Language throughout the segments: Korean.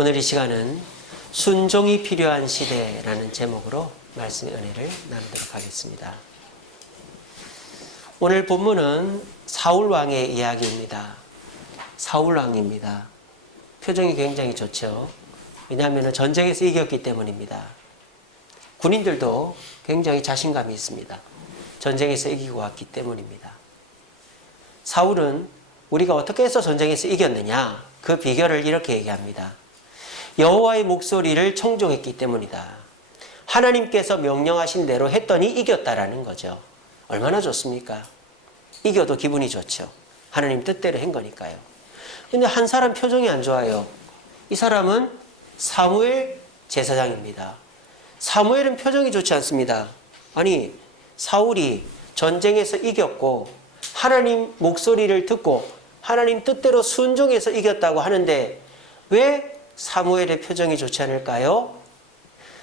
오늘 이 시간은 순종이 필요한 시대라는 제목으로 말씀의 은혜를 나누도록 하겠습니다. 오늘 본문은 사울 왕의 이야기입니다. 사울 왕입니다. 표정이 굉장히 좋죠. 왜냐하면 전쟁에서 이겼기 때문입니다. 군인들도 굉장히 자신감이 있습니다. 전쟁에서 이기고 왔기 때문입니다. 사울은 우리가 어떻게 해서 전쟁에서 이겼느냐, 그 비결을 이렇게 얘기합니다. 여호와의 목소리를 청종했기 때문이다. 하나님께서 명령하신 대로 했더니 이겼다라는 거죠. 얼마나 좋습니까? 이겨도 기분이 좋죠. 하나님 뜻대로 한 거니까요. 근데 한 사람 표정이 안 좋아요. 이 사람은 사무엘 제사장입니다. 사무엘은 표정이 좋지 않습니다. 아니, 사울이 전쟁에서 이겼고 하나님 목소리를 듣고 하나님 뜻대로 순종해서 이겼다고 하는데 왜 사무엘의 표정이 좋지 않을까요?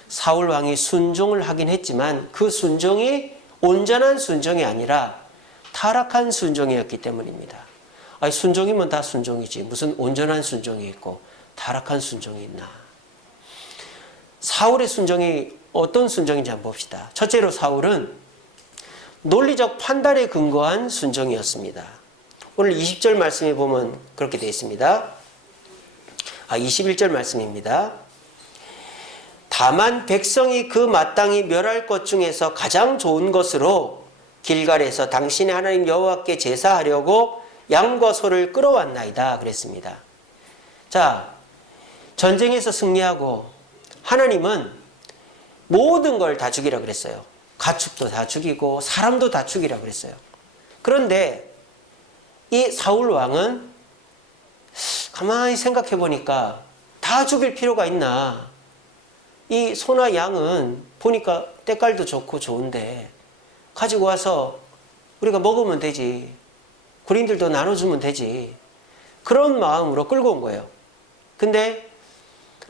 사울 왕이 순종을 하긴 했지만 그 순종이 온전한 순종이 아니라 타락한 순종이었기 때문입니다. 아니, 순종이면 다 순종이지 무슨 온전한 순종이 있고 타락한 순종이 있나. 사울의 순종이 어떤 순종인지 한번 봅시다. 첫째로 사울은 논리적 판단에 근거한 순종이었습니다. 오늘 20절 말씀에 보면 그렇게 되어 있습니다. 21절 말씀입니다. 다만 백성이 그 마땅히 멸할 것 중에서 가장 좋은 것으로 길갈에서 당신의 하나님 여호와께 제사하려고 양과 소를 끌어왔나이다 그랬습니다. 자, 전쟁에서 승리하고 하나님은 모든 걸 다 죽이라 그랬어요. 가축도 다 죽이고 사람도 다 죽이라 그랬어요. 그런데 이 사울 왕은 가만히 생각해 보니까 다 죽일 필요가 있나. 이 소나 양은 보니까 때깔도 좋고 좋은데 가지고 와서 우리가 먹으면 되지. 군인들도 나눠주면 되지. 그런 마음으로 끌고 온 거예요. 근데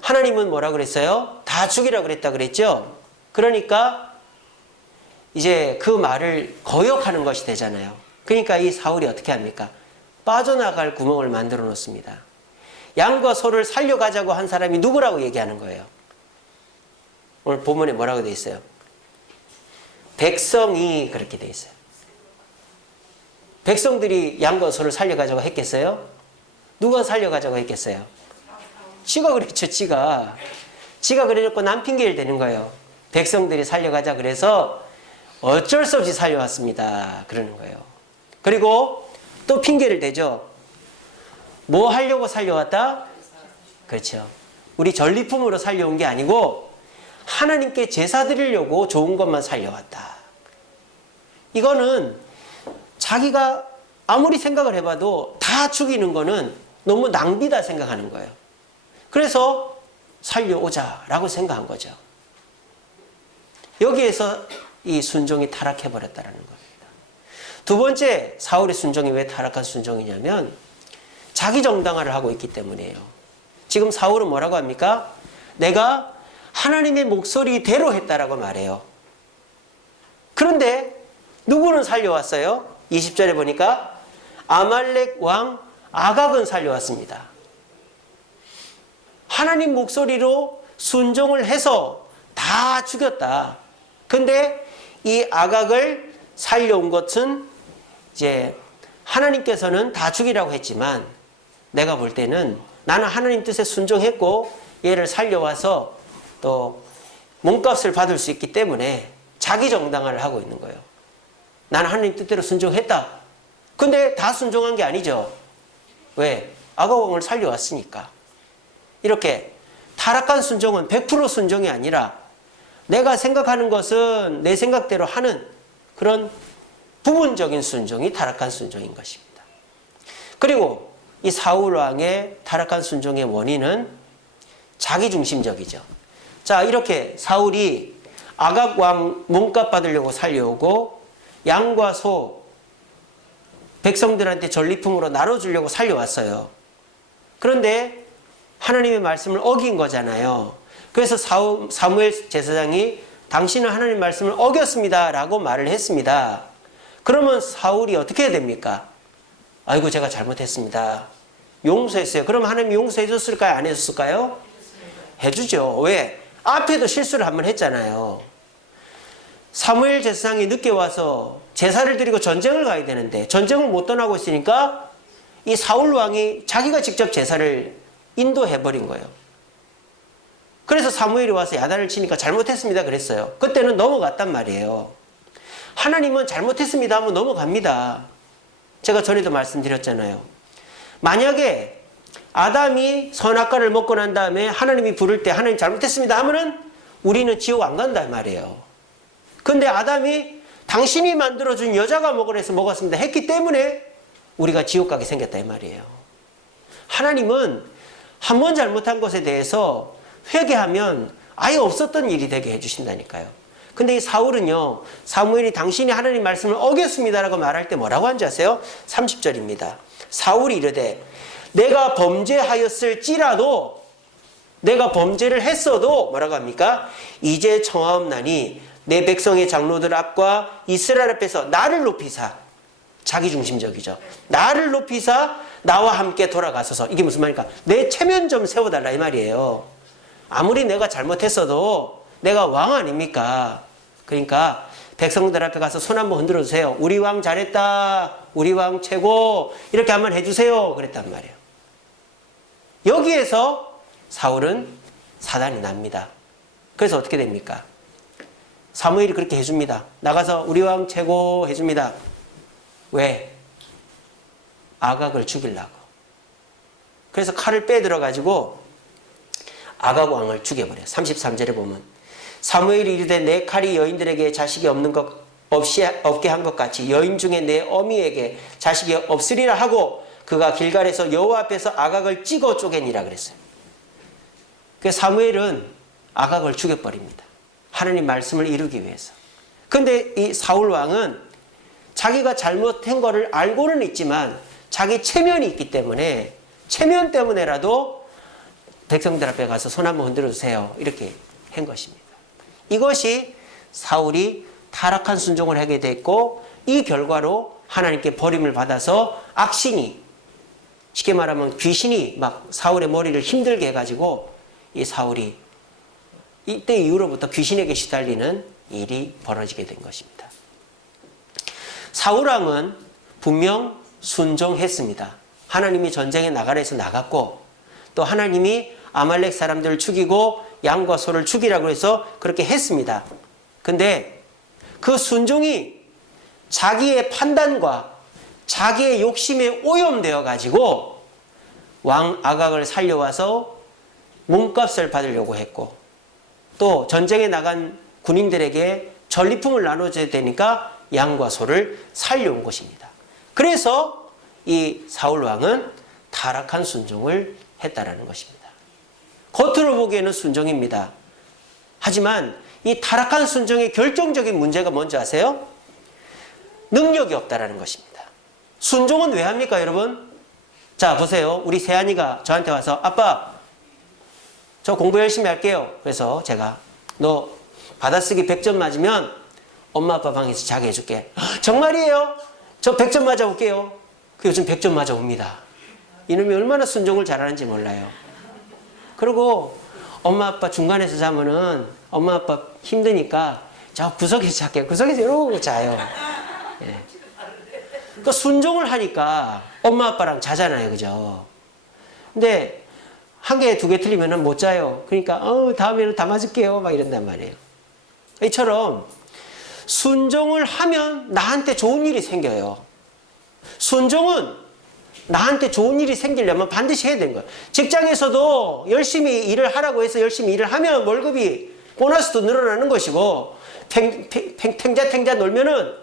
하나님은 뭐라 그랬어요? 다 죽이라 그랬다 그랬죠? 그러니까 이제 그 말을 거역하는 것이 되잖아요. 그러니까 이 사울이 어떻게 합니까? 빠져나갈 구멍을 만들어 놓습니다. 양과 소를 살려가자고 한 사람이 누구라고 얘기하는 거예요? 오늘 본문에 뭐라고 돼 있어요? 백성이 그렇게 돼 있어요. 백성들이 양과 소를 살려가자고 했겠어요? 누가 살려가자고 했겠어요? 지가 그랬죠. 지가 그래놓고 남 핑계를 대는 거예요. 백성들이 살려가자 그래서 어쩔 수 없이 살려왔습니다. 그러는 거예요. 그리고 또 핑계를 대죠. 뭐 하려고 살려왔다? 그렇죠. 우리 전리품으로 살려온 게 아니고 하나님께 제사 드리려고 좋은 것만 살려왔다. 이거는 자기가 아무리 생각을 해봐도 다 죽이는 거는 너무 낭비다 생각하는 거예요. 그래서 살려오자라고 생각한 거죠. 여기에서 이 순종이 타락해버렸다는 겁니다. 두 번째, 사울의 순종이 왜 타락한 순종이냐면 자기 정당화를 하고 있기 때문이에요. 지금 사울은 뭐라고 합니까? 내가 하나님의 목소리대로 했다라고 말해요. 그런데 누구는 살려왔어요? 20절에 보니까 아말렉 왕 아각은 살려왔습니다. 하나님 목소리로 순종을 해서 다 죽였다. 근데 이 아각을 살려온 것은 이제 하나님께서는 다 죽이라고 했지만 내가 볼 때는 나는 하나님 뜻에 순종했고 얘를 살려와서 또 몸값을 받을 수 있기 때문에 자기 정당화를 하고 있는 거예요. 나는 하나님 뜻대로 순종했다. 근데 다 순종한 게 아니죠. 왜? 아각왕을 살려왔으니까. 이렇게 타락한 순종은 100% 순종이 아니라 내가 생각하는 것은 내 생각대로 하는 그런 부분적인 순종이 타락한 순종인 것입니다. 그리고 이 사울 왕의 타락한 순종의 원인은 자기중심적이죠. 자, 이렇게 사울이 아각 왕 몸값 받으려고 살려오고 양과 소 백성들한테 전리품으로 나눠주려고 살려왔어요. 그런데 하나님의 말씀을 어긴 거잖아요. 그래서 사무엘 제사장이 당신은 하나님 말씀을 어겼습니다 라고 말을 했습니다. 그러면 사울이 어떻게 해야 됩니까? 아이고 제가 잘못했습니다. 용서했어요. 그럼 하나님이 용서해 줬을까요? 안 해줬을까요? 해주죠. 왜? 앞에도 실수를 한번 했잖아요. 사무엘 제사장이 늦게 와서 제사를 드리고 전쟁을 가야 되는데 전쟁을 못 떠나고 있으니까 이 사울 왕이 자기가 직접 제사를 인도해버린 거예요. 그래서 사무엘이 와서 야단을 치니까 잘못했습니다 그랬어요. 그때는 넘어갔단 말이에요. 하나님은 잘못했습니다 하면 넘어갑니다. 제가 전에도 말씀드렸잖아요. 만약에 아담이 선악과를 먹고 난 다음에 하나님이 부를 때 하나님 잘못했습니다 하면은 우리는 지옥 안 간단 말이에요. 근데 아담이 당신이 만들어준 여자가 먹으라 해서 먹었습니다 했기 때문에 우리가 지옥 가게 생겼다 이 말이에요. 하나님은 한 번 잘못한 것에 대해서 회개하면 아예 없었던 일이 되게 해주신다니까요. 근데 이 사울은요, 사무엘이 당신이 하나님 말씀을 어겼습니다라고 말할 때 뭐라고 한지 아세요? 30절입니다. 사울이 이르되 내가 범죄하였을지라도 내가 범죄를 했어도 뭐라고 합니까? 이제 청하옵나니 내 백성의 장로들 앞과 이스라엘 앞에서 나를 높이사, 자기중심적이죠. 나를 높이사 나와 함께 돌아가소서. 이게 무슨 말입니까? 내 체면 좀 세워달라 이 말이에요. 아무리 내가 잘못했어도 내가 왕 아닙니까? 그러니까 백성들 앞에 가서 손 한번 흔들어 주세요. 우리 왕 잘했다. 우리 왕 최고. 이렇게 한번 해주세요. 그랬단 말이에요. 여기에서 사울은 사단이 납니다. 그래서 어떻게 됩니까? 사무엘이 그렇게 해줍니다. 나가서 우리 왕 최고 해줍니다. 왜? 아각을 죽이려고. 그래서 칼을 빼들어가지고 아각 왕을 죽여버려요. 33절에 보면 사무엘이 이르되 내 칼이 여인들에게 자식이 없게 한 것 같이 여인 중에 내 어미에게 자식이 없으리라 하고 그가 길갈에서 여호와 앞에서 아각을 찍어 쪼개니라 그랬어요. 그래서 사무엘은 아각을 죽여버립니다. 하나님 말씀을 이루기 위해서. 근데 이 사울 왕은 자기가 잘못한 거를 알고는 있지만 자기 체면이 있기 때문에 체면 때문에라도 백성들 앞에 가서 손 한번 흔들어 주세요. 이렇게 한 것입니다. 이것이 사울이 타락한 순종을 하게 됐고 이 결과로 하나님께 버림을 받아서 악신이, 쉽게 말하면 귀신이 막 사울의 머리를 힘들게 해가지고 이 사울이 이때 이후로부터 귀신에게 시달리는 일이 벌어지게 된 것입니다. 사울왕은 분명 순종했습니다. 하나님이 전쟁에 나가라 해서 나갔고 또 하나님이 아말렉 사람들을 죽이고 양과 소를 죽이라고 해서 그렇게 했습니다. 근데 그 순종이 자기의 판단과 자기의 욕심에 오염되어 가지고 왕 아각을 살려와서 몸값을 받으려고 했고 또 전쟁에 나간 군인들에게 전리품을 나눠줘야 되니까 양과 소를 살려온 것입니다. 그래서 이 사울 왕은 타락한 순종을 했다라는 것입니다. 겉으로 보기에는 순종입니다. 하지만 이 타락한 순종의 결정적인 문제가 뭔지 아세요? 능력이 없다라는 것입니다. 순종은 왜 합니까, 여러분? 자, 보세요. 우리 세안이가 저한테 와서 아빠, 저 공부 열심히 할게요. 그래서 제가 너 받아쓰기 100점 맞으면 엄마 아빠 방에서 자게 해줄게. 정말이에요? 저 100점 맞아올게요. 그 요즘 100점 맞아옵니다. 이놈이 얼마나 순종을 잘하는지 몰라요. 그리고 엄마 아빠 중간에서 자면은 엄마 아빠 힘드니까 저 구석에서 잘게요. 구석에서 이러고 자요. 예. 그 순종을 하니까 엄마 아빠랑 자잖아요. 그죠? 근데 한 개, 두 개 틀리면은 못 자요. 그러니까 다음에는 다 맞을게요. 막 이런단 말이에요. 이처럼 순종을 하면 나한테 좋은 일이 생겨요. 순종은 나한테 좋은 일이 생기려면 반드시 해야 되는 거예요. 직장에서도 열심히 일을 하라고 해서 열심히 일을 하면 월급이 보너스도 늘어나는 것이고 탱자 놀면은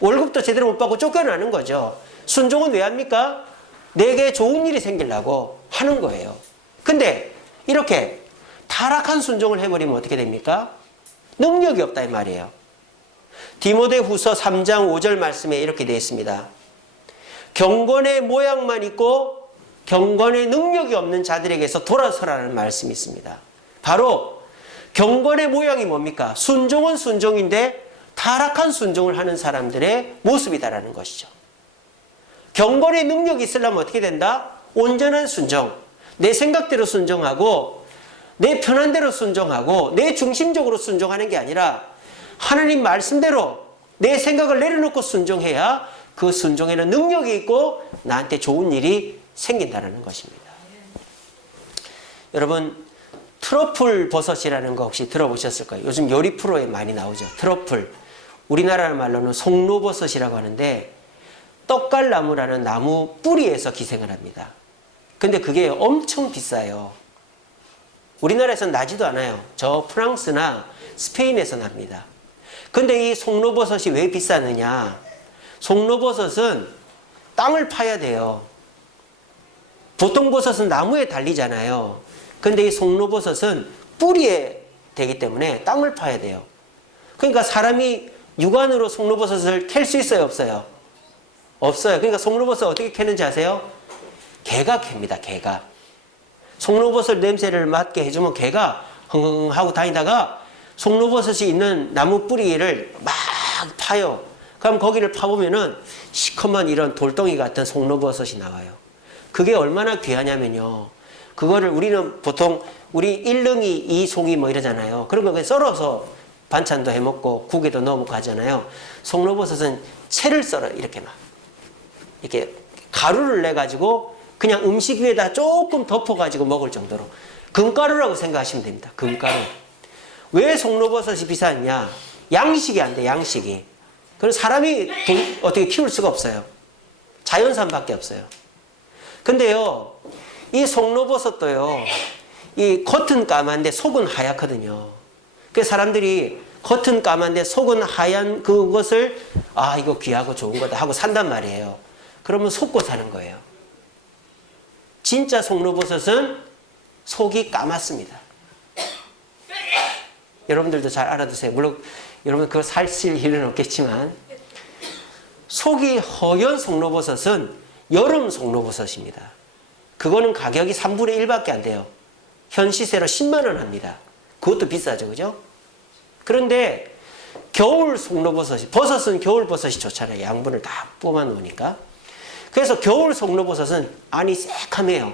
월급도 제대로 못 받고 쫓겨나는 거죠. 순종은 왜 합니까? 내게 좋은 일이 생기려고 하는 거예요. 근데 이렇게 타락한 순종을 해버리면 어떻게 됩니까? 능력이 없다 이 말이에요. 디모데후서 3장 5절 말씀에 이렇게 되어 있습니다. 경건의 모양만 있고 경건의 능력이 없는 자들에게서 돌아서라는 말씀이 있습니다. 바로 경건의 모양이 뭡니까? 순종은 순종인데 타락한 순종을 하는 사람들의 모습이다라는 것이죠. 경건의 능력이 있으려면 어떻게 된다? 온전한 순종, 내 생각대로 순종하고 내 편한 대로 순종하고 내 중심적으로 순종하는 게 아니라 하나님 말씀대로 내 생각을 내려놓고 순종해야 그 순종에는 능력이 있고 나한테 좋은 일이 생긴다는 것입니다. 여러분, 트러플 버섯이라는 거 혹시 들어보셨을 거예요. 요즘 요리 프로에 많이 나오죠. 트러플. 우리나라 말로는 송로버섯이라고 하는데 떡갈나무라는 나무 뿌리에서 기생을 합니다. 근데 그게 엄청 비싸요. 우리나라에서는 나지도 않아요. 저 프랑스나 스페인에서 납니다. 근데 이 송로버섯이 왜 비싸느냐? 송로버섯은 땅을 파야 돼요. 보통 버섯은 나무에 달리잖아요. 근데 이 송로버섯은 뿌리에 되기 때문에 땅을 파야 돼요. 그러니까 사람이 육안으로 송로버섯을 캘 수 있어요, 없어요? 없어요. 그러니까 송로버섯 어떻게 캐는지 아세요? 개가 캡니다, 개가. 송로버섯 냄새를 맡게 해주면 개가 흥흥 하고 다니다가 송로버섯이 있는 나무 뿌리를 막 파요. 그럼 거기를 파보면은 시커먼 이런 돌덩이 같은 송로버섯이 나와요. 그게 얼마나 귀하냐면요. 그거를 우리는 보통 우리 일릉이, 이송이 뭐 이러잖아요. 그런 거 그냥 썰어서 반찬도 해먹고 국에도 넣어 먹고 하잖아요. 송로버섯은 채를 썰어요. 이렇게 막. 이렇게 가루를 내가지고 그냥 음식 위에다 조금 덮어가지고 먹을 정도로. 금가루라고 생각하시면 됩니다. 금가루. 왜 송로버섯이 비싸냐? 양식이 안 돼, 양식이. 그래서 사람이 어떻게 키울 수가 없어요. 자연산밖에 없어요. 근데요, 이 송로버섯도요, 이 겉은 까만데 속은 하얗거든요. 그래서 사람들이 겉은 까만데 속은 하얀 그것을 아, 이거 귀하고 좋은 거다 하고 산단 말이에요. 그러면 속고 사는 거예요. 진짜 송로버섯은 속이 까맣습니다. 여러분들도 잘 알아두세요. 물론 여러분 그거 사실 일은 없겠지만 속이 허연 송로버섯은 여름 송로버섯입니다. 그거는 가격이 3분의 1밖에 안 돼요. 현 시세로 10만 원 합니다. 그것도 비싸죠, 그죠? 그런데 겨울 송로버섯이, 버섯은 겨울 버섯이 좋잖아요. 양분을 다 뽑아 놓으니까. 그래서 겨울 송로버섯은 안이 새카매요.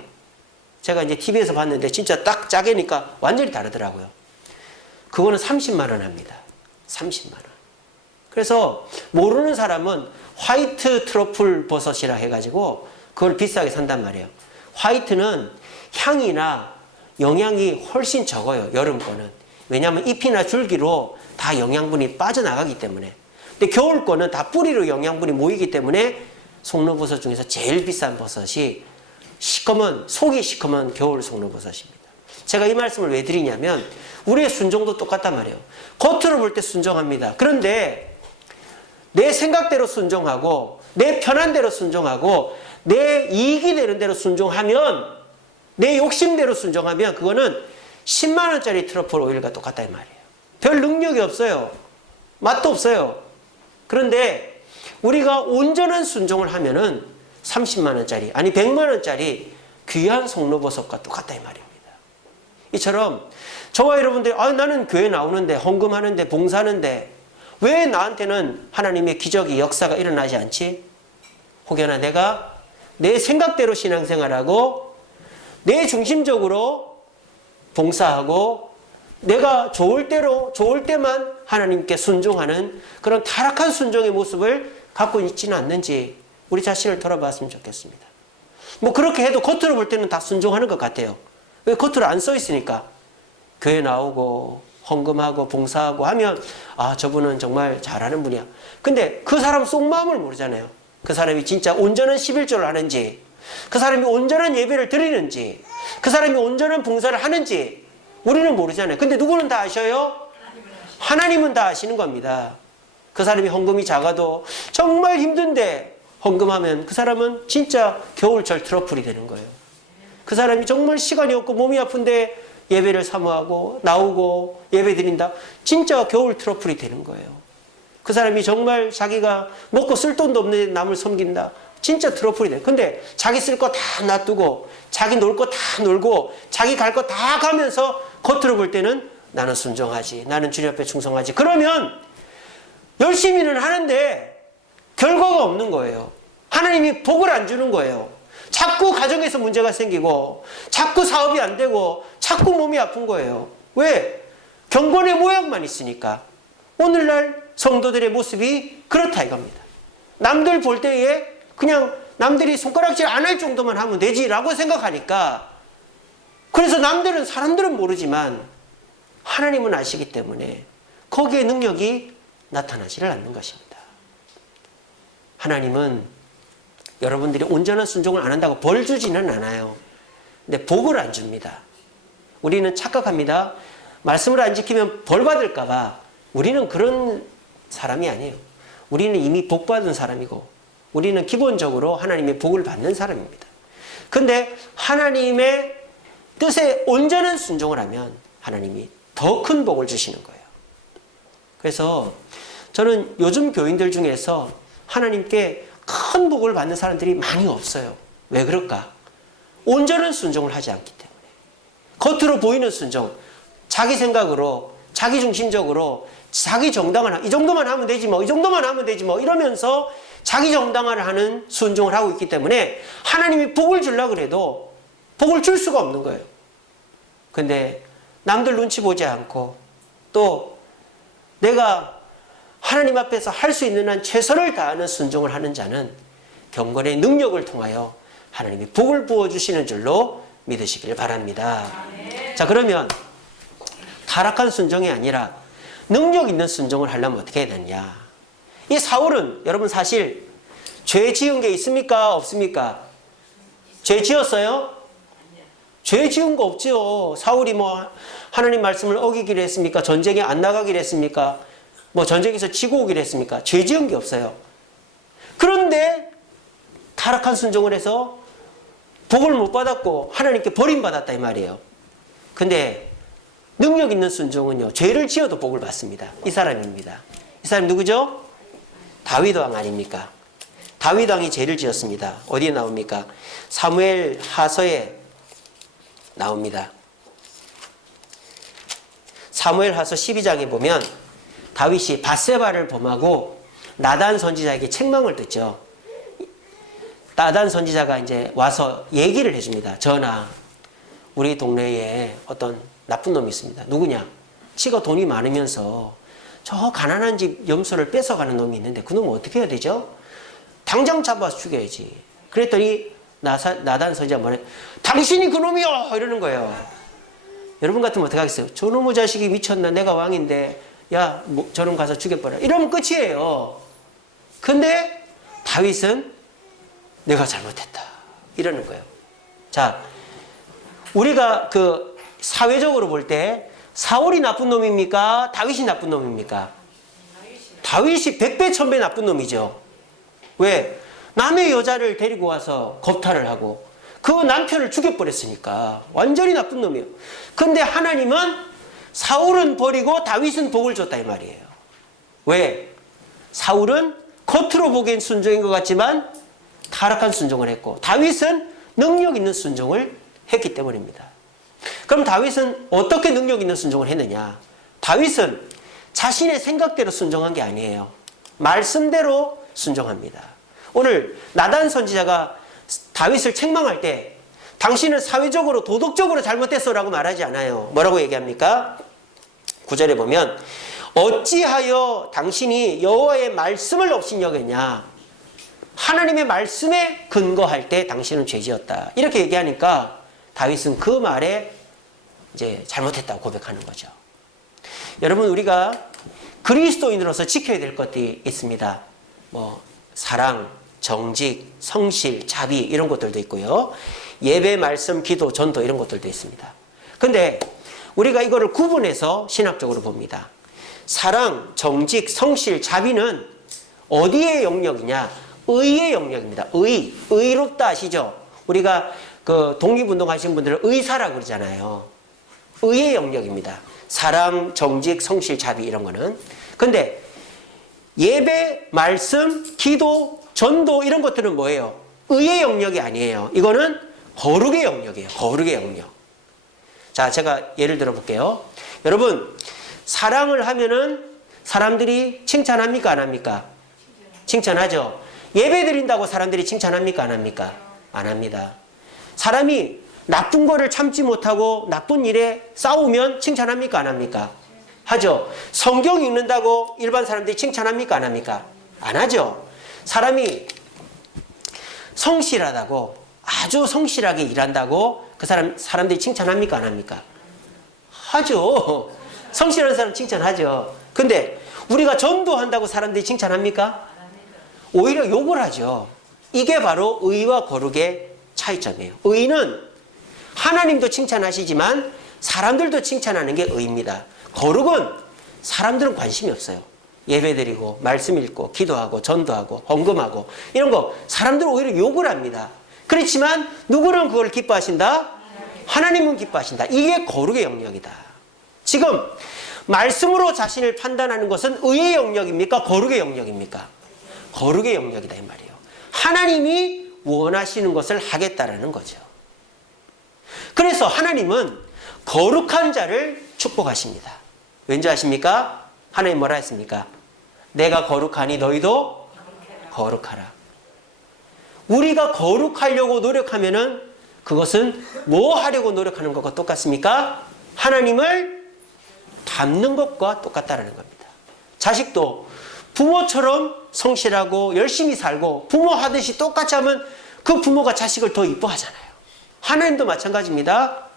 제가 이제 TV에서 봤는데 진짜 딱 짜게니까 완전히 다르더라고요. 그거는 30만 원 합니다. 30만 원. 그래서 모르는 사람은 화이트 트러플 버섯이라 해가지고 그걸 비싸게 산단 말이에요. 화이트는 향이나 영양이 훨씬 적어요. 여름 거는. 왜냐하면 잎이나 줄기로 다 영양분이 빠져나가기 때문에. 근데 겨울 거는 다 뿌리로 영양분이 모이기 때문에 송로버섯 중에서 제일 비싼 버섯이 시커먼, 속이 시커먼 겨울 송로버섯입니다. 제가 이 말씀을 왜 드리냐면 우리의 순종도 똑같단 말이에요. 겉으로 볼 때 순종합니다. 그런데 내 생각대로 순종하고 내 편한 대로 순종하고 내 이익이 되는 대로 순종하면 내 욕심대로 순종하면 그거는 10만 원짜리 트러플 오일과 똑같다 이 말이에요. 별 능력이 없어요. 맛도 없어요. 그런데 우리가 온전한 순종을 하면은 30만 원짜리 아니 100만 원짜리 귀한 송로버섯과 똑같다 이 말입니다. 이처럼 저와 여러분들이 나는 교회 나오는데 헌금하는데 봉사하는데 왜 나한테는 하나님의 기적이 역사가 일어나지 않지? 혹여나 내가 내 생각대로 신앙생활하고 내 중심적으로 봉사하고 내가 좋을 때만 하나님께 순종하는 그런 타락한 순종의 모습을 갖고 있지는 않는지 우리 자신을 돌아봤으면 좋겠습니다. 뭐 그렇게 해도 겉으로 볼 때는 다 순종하는 것 같아요. 왜 겉으로 안 써 있으니까. 교회 나오고 헌금하고 봉사하고 하면 저분은 정말 잘하는 분이야. 근데 그 사람 속마음을 모르잖아요. 그 사람이 진짜 온전한 11조를 하는지 그 사람이 온전한 예배를 드리는지 그 사람이 온전한 봉사를 하는지 우리는 모르잖아요. 근데 누구는 다 아셔요? 하나님은 다 아시는 겁니다. 그 사람이 헌금이 작아도 정말 힘든데 헌금하면 그 사람은 진짜 겨울철 트러플이 되는 거예요. 그 사람이 정말 시간이 없고 몸이 아픈데 예배를 사모하고 나오고 예배 드린다. 진짜 겨울 트러플이 되는 거예요. 그 사람이 정말 자기가 먹고 쓸 돈도 없는데 남을 섬긴다. 진짜 트러플이 돼요. 근데 자기 쓸 거 다 놔두고 자기 놀 거 다 놀고 자기 갈 거 다 가면서 겉으로 볼 때는 나는 순종하지. 나는 주님 앞에 충성하지. 그러면 열심히는 하는데 결과가 없는 거예요. 하나님이 복을 안 주는 거예요. 자꾸 가정에서 문제가 생기고 자꾸 사업이 안 되고 자꾸 몸이 아픈 거예요. 왜? 경건의 모양만 있으니까. 오늘날 성도들의 모습이 그렇다 이겁니다. 남들 볼 때에 그냥 남들이 손가락질 안 할 정도만 하면 되지라고 생각하니까, 그래서 남들은, 사람들은 모르지만 하나님은 아시기 때문에 거기에 능력이 나타나지를 않는 것입니다. 하나님은 여러분들이 온전한 순종을 안 한다고 벌 주지는 않아요. 근데 복을 안 줍니다. 우리는 착각합니다. 말씀을 안 지키면 벌 받을까 봐. 우리는 그런 사람이 아니에요. 우리는 이미 복 받은 사람이고, 우리는 기본적으로 하나님의 복을 받는 사람입니다. 근데 하나님의 뜻에 온전한 순종을 하면 하나님이 더 큰 복을 주시는 거예요. 그래서 저는 요즘 교인들 중에서 하나님께 큰 복을 받는 사람들이 많이 없어요. 왜 그럴까? 온전한 순종을 하지 않기 때문에. 겉으로 보이는 순종, 자기 생각으로, 자기 중심적으로, 자기 정당을, 이 정도만 하면 되지 뭐, 이 정도만 하면 되지 뭐, 이러면서 자기 정당화를 하는 순종을 하고 있기 때문에 하나님이 복을 주려고 그래도 복을 줄 수가 없는 거예요. 근데 남들 눈치 보지 않고 또 내가 하나님 앞에서 할 수 있는 한 최선을 다하는 순종을 하는 자는 경건의 능력을 통하여 하나님이 복을 부어주시는 줄로 믿으시길 바랍니다. 자, 그러면 타락한 순종이 아니라 능력 있는 순종을 하려면 어떻게 해야 되느냐? 이 사울은 여러분 사실 죄 지은 게 있습니까? 없습니까? 죄 지었어요? 죄 지은 거 없죠. 사울이 뭐 하나님 말씀을 어기기로 했습니까? 전쟁에 안 나가기로 했습니까? 뭐 전쟁에서 지고 오기로 했습니까? 죄 지은 게 없어요. 그런데 타락한 순종을 해서 복을 못 받았고 하나님께 버림받았다 이 말이에요. 근데 능력 있는 순종은요, 죄를 지어도 복을 받습니다. 이 사람입니다. 이 사람 누구죠? 다윗 왕 아닙니까? 다윗 왕이 죄를 지었습니다. 어디에 나옵니까? 사무엘 하서에 나옵니다. 사무엘 하서 12장에 보면 다윗이 밧세바를 범하고 나단 선지자에게 책망을 듣죠. 나단 선지자가 이제 와서 얘기를 해줍니다. 전하, 우리 동네에 어떤 나쁜 놈이 있습니다. 누구냐? 지가 돈이 많으면서 저 가난한 집 염소를 뺏어가는 놈이 있는데 그 놈은 어떻게 해야 되죠? 당장 잡아서 죽여야지. 그랬더니 나단 선지자 뭐래? 당신이 그 놈이요! 이러는 거예요. 여러분 같으면 어떻게 하겠어요? 저놈의 자식이 미쳤나? 내가 왕인데 야, 뭐, 저놈 가서 죽여버려. 이러면 끝이에요. 근데 다윗은 내가 잘못했다. 이러는 거예요. 자, 우리가 그 사회적으로 볼 때 사울이 나쁜 놈입니까? 다윗이 나쁜 놈입니까? 다윗이 100배 1000배 나쁜 놈이죠. 왜? 남의 여자를 데리고 와서 겁탈을 하고 그 남편을 죽여버렸으니까 완전히 나쁜 놈이에요. 근데 하나님은 사울은 버리고 다윗은 복을 줬다 이 말이에요. 왜? 사울은 겉으로 보기엔 순종인 것 같지만 타락한 순종을 했고 다윗은 능력 있는 순종을 했기 때문입니다. 그럼 다윗은 어떻게 능력 있는 순종을 했느냐? 다윗은 자신의 생각대로 순종한 게 아니에요. 말씀대로 순종합니다. 오늘 나단 선지자가 다윗을 책망할 때 당신은 사회적으로 도덕적으로 잘못했어라고 말하지 않아요. 뭐라고 얘기합니까? 9절에 보면 어찌하여 당신이 여호와의 말씀을 업신여겼냐? 하나님의 말씀에 근거할 때 당신은 죄지었다. 이렇게 얘기하니까 다윗은 그 말에 이제 잘못했다고 고백하는 거죠. 여러분, 우리가 그리스도인으로서 지켜야 될 것들이 있습니다. 뭐 사랑, 정직, 성실, 자비 이런 것들도 있고요. 예배, 말씀, 기도, 전도 이런 것들도 있습니다. 근데 우리가 이거를 구분해서 신학적으로 봅니다. 사랑, 정직, 성실, 자비는 어디의 영역이냐? 의의 영역입니다. 의롭다 아시죠? 우리가 그 독립운동 하신 분들은 의사라고 그러잖아요. 의의 영역입니다. 사랑, 정직, 성실, 자비 이런 거는. 근데 예배, 말씀, 기도, 전도 이런 것들은 뭐예요? 의의 영역이 아니에요. 이거는 거룩의 영역이에요. 거룩의 영역. 자, 제가 예를 들어 볼게요. 여러분, 사랑을 하면은 사람들이 칭찬합니까? 안 합니까? 칭찬하죠. 예배 드린다고 사람들이 칭찬합니까? 안 합니까? 안 합니다. 사람이 나쁜 거를 참지 못하고 나쁜 일에 싸우면 칭찬합니까? 안 합니까? 하죠. 성경 읽는다고 일반 사람들이 칭찬합니까? 안 합니까? 안 하죠. 사람이 성실하다고, 아주 성실하게 일한다고 그 사람들이 칭찬합니까? 안 합니까? 하죠. 성실한 사람 칭찬하죠. 근데 우리가 전도한다고 사람들이 칭찬합니까? 오히려 욕을 하죠. 이게 바로 의와 거룩의 차이점이에요. 의는 하나님도 칭찬하시지만 사람들도 칭찬하는 게 의입니다. 거룩은 사람들은 관심이 없어요. 예배드리고 말씀 읽고 기도하고 전도하고 헌금하고 이런 거 사람들은 오히려 욕을 합니다. 그렇지만 누구는 그걸 기뻐하신다? 하나님은 기뻐하신다. 이게 거룩의 영역이다. 지금 말씀으로 자신을 판단하는 것은 의의 영역입니까? 거룩의 영역입니까? 거룩의 영역이다 이 말이에요. 하나님이 원하시는 것을 하겠다라는 거죠. 그래서 하나님은 거룩한 자를 축복하십니다. 왠지 아십니까? 하나님 뭐라 했습니까? 내가 거룩하니 너희도 거룩하라. 우리가 거룩하려고 노력하면은 그것은 뭐 하려고 노력하는 것과 똑같습니까? 하나님을 닮는 것과 똑같다는 겁니다. 자식도 부모처럼 성실하고 열심히 살고 부모 하듯이 똑같이 하면 그 부모가 자식을 더 이뻐하잖아요. 하나님도 마찬가지입니다.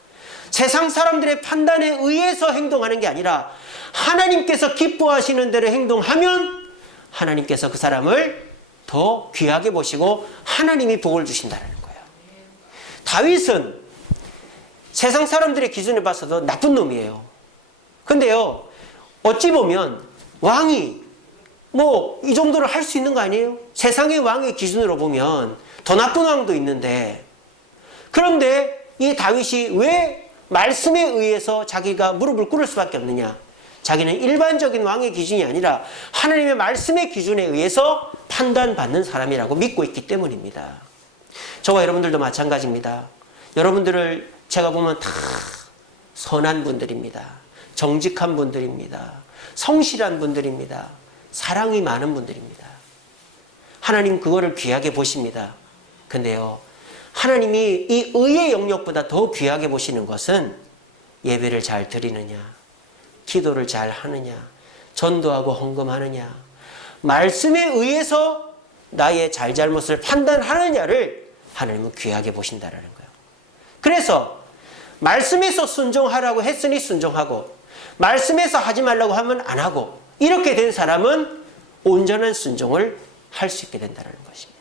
세상 사람들의 판단에 의해서 행동하는 게 아니라 하나님께서 기뻐하시는 대로 행동하면 하나님께서 그 사람을 더 귀하게 보시고 하나님이 복을 주신다는 거예요. 다윗은 세상 사람들의 기준에 봐서도 나쁜 놈이에요. 근데요, 어찌 보면 왕이 뭐 이 정도를 할 수 있는 거 아니에요? 세상의 왕의 기준으로 보면 더 나쁜 왕도 있는데, 그런데 이 다윗이 왜 말씀에 의해서 자기가 무릎을 꿇을 수밖에 없느냐? 자기는 일반적인 왕의 기준이 아니라 하나님의 말씀의 기준에 의해서 판단받는 사람이라고 믿고 있기 때문입니다. 저와 여러분들도 마찬가지입니다. 여러분들을 제가 보면 다 선한 분들입니다. 정직한 분들입니다. 성실한 분들입니다. 사랑이 많은 분들입니다. 하나님 그거를 귀하게 보십니다. 근데요, 하나님이 이 의의 영역보다 더 귀하게 보시는 것은 예배를 잘 드리느냐, 기도를 잘 하느냐, 전도하고 헌금하느냐, 말씀에 의해서 나의 잘잘못을 판단하느냐를 하나님은 귀하게 보신다는 거예요. 그래서 말씀에서 순종하라고 했으니 순종하고, 말씀에서 하지 말라고 하면 안 하고, 이렇게 된 사람은 온전한 순종을 할 수 있게 된다는 것입니다.